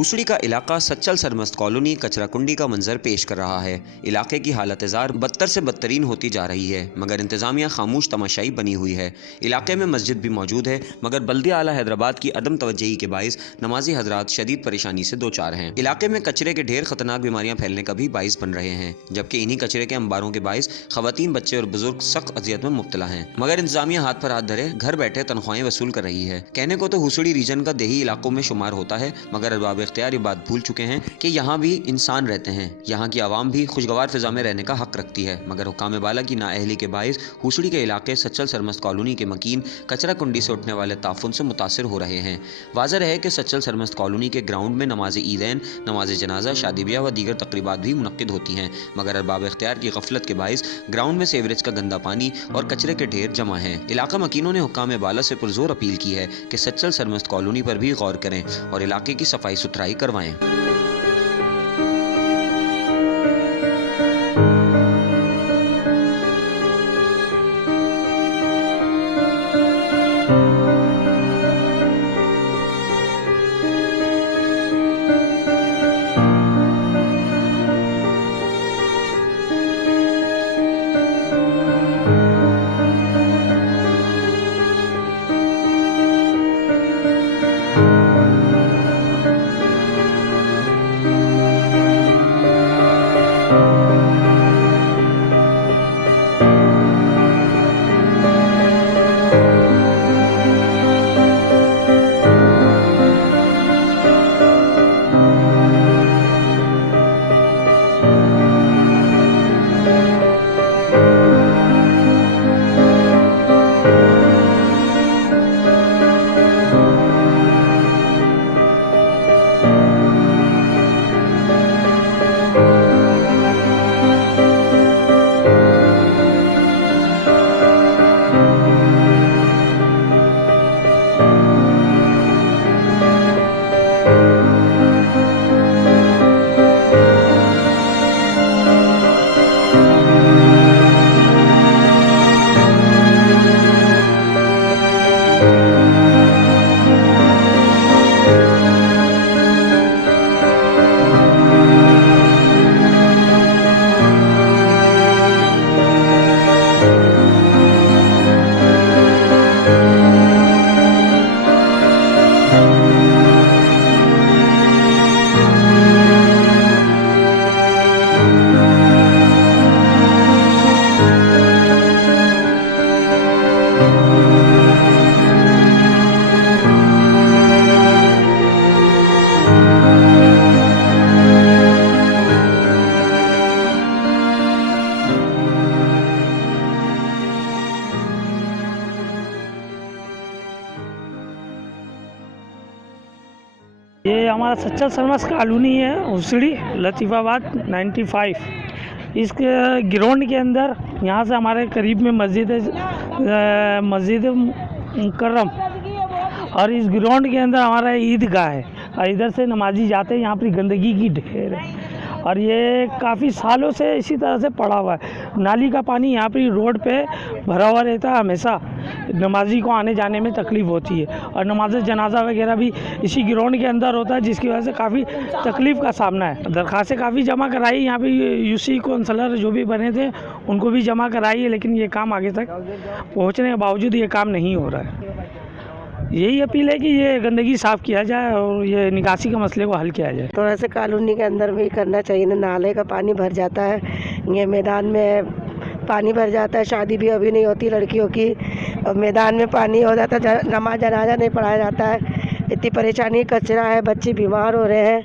हुसड़ी का इलाका सच्चल सरमस्त कॉलोनी कचरा कुंडी का मंजर पेश कर रहा है। इलाके की हालत जार बदतर से बदतरीन होती जा रही है, मगर इंतजामिया खामोश तमाशाई बनी हुई है। इलाके में मस्जिद भी मौजूद है, मगर बल्दिया आला हैदराबाद की अदम तवज्जोही के बाइस नमाजी हजरात शदीद परेशानी से दो चार हैं। इलाके में कचरे के ढेर खतरनाक बीमारियां फैलने का भी बाइस बन रहे हैं, जबकि इन्हीं कचरे के अंबारों के बाइस खवातीन, बच्चे और बुजुर्ग सख्त अजियत में मुब्तला हैं। मगर इंतजामिया हाथ पर हाथ धरे घर बैठे तनख्वाहें वसूल कर रही है। कहने को तो हुसड़ी रीजन का देही इलाकों में शुमार होता है, मगर अरबाब इख्तियार ये बात भूल चुके हैं कि यहाँ भी इंसान रहते हैं। यहाँ की आवाम भी खुशगवार फिजा में रहने का हक रखती है, मगर हुक्काम बाला की नाअहली के बाइस हुसड़ी के इलाके सच्चल सरमस्त कॉलोनी के मकीन कचरा कुंडी से उठने वाले ताफुन से मुतासिर हो रहे हैं। वाज़ेह है कि सच्चल सरमस्त कॉलोनी के ग्राउंड में नमाज ईदैन, नमाज जनाजा, शादी ब्याह व दीगर तकरीबात भी मुनक्किद होती हैं, मगर अरबाब इख्तियार की गफलत के बाइस ग्राउंड में सेवरेज का गंदा पानी और कचरे के ढेर जमा हैं। इलाका मकीनों ने हुक्काम बाला से पुरजोर अपील की है कि सच्चल सरमस्त कॉलोनी पर भी गौर करें और इलाके की सफाई सुथराई करवाएं। ये हमारा सच्चल सरमस्त कॉलोनी है, हुसड़ी लतीफ़ाबाद 95। इसके ग्राउंड के अंदर यहाँ से हमारे करीब में मस्जिद मुकर्रम और इस ग्राउंड के अंदर हमारा ईदगाह है और इधर से नमाजी जाते हैं। यहाँ पर गंदगी की ढेर है और ये काफ़ी सालों से इसी तरह से पड़ा हुआ है। नाली का पानी यहाँ पर रोड पे भरा हुआ रहता है, हमेशा नमाजी को आने जाने में तकलीफ़ होती है और नमाज जनाजा वगैरह भी इसी ग्राउंड के अंदर होता है, जिसकी वजह से काफ़ी तकलीफ़ का सामना है। दरख्वास्तें काफ़ी जमा कराई, यहाँ पे यूसी काउंसलर जो भी बने थे उनको भी जमा कराई है, लेकिन ये काम आगे तक पहुँचने के बावजूद ये काम नहीं हो रहा है। यही अपील है कि ये गंदगी साफ़ किया जाए और ये निकासी के मसले को हल किया जाए। थोड़ा सा कॉलोनी के अंदर भी करना चाहिए ना, नाले का पानी भर जाता है, ये मैदान में पानी भर जाता है, शादी भी अभी नहीं होती लड़कियों की और मैदान में पानी हो जाता है, नमाज जनाजा नहीं पढ़ाया जाता है। इतनी परेशानी, कचरा है, बच्चे बीमार हो रहे हैं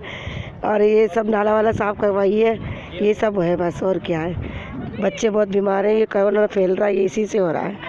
और ये सब नाला वाला साफ़ करवाइए, ये सब है बस, और क्या है। बच्चे बहुत बीमार हैं, ये कोरोना फैल रहा है, ये इसी से हो रहा है।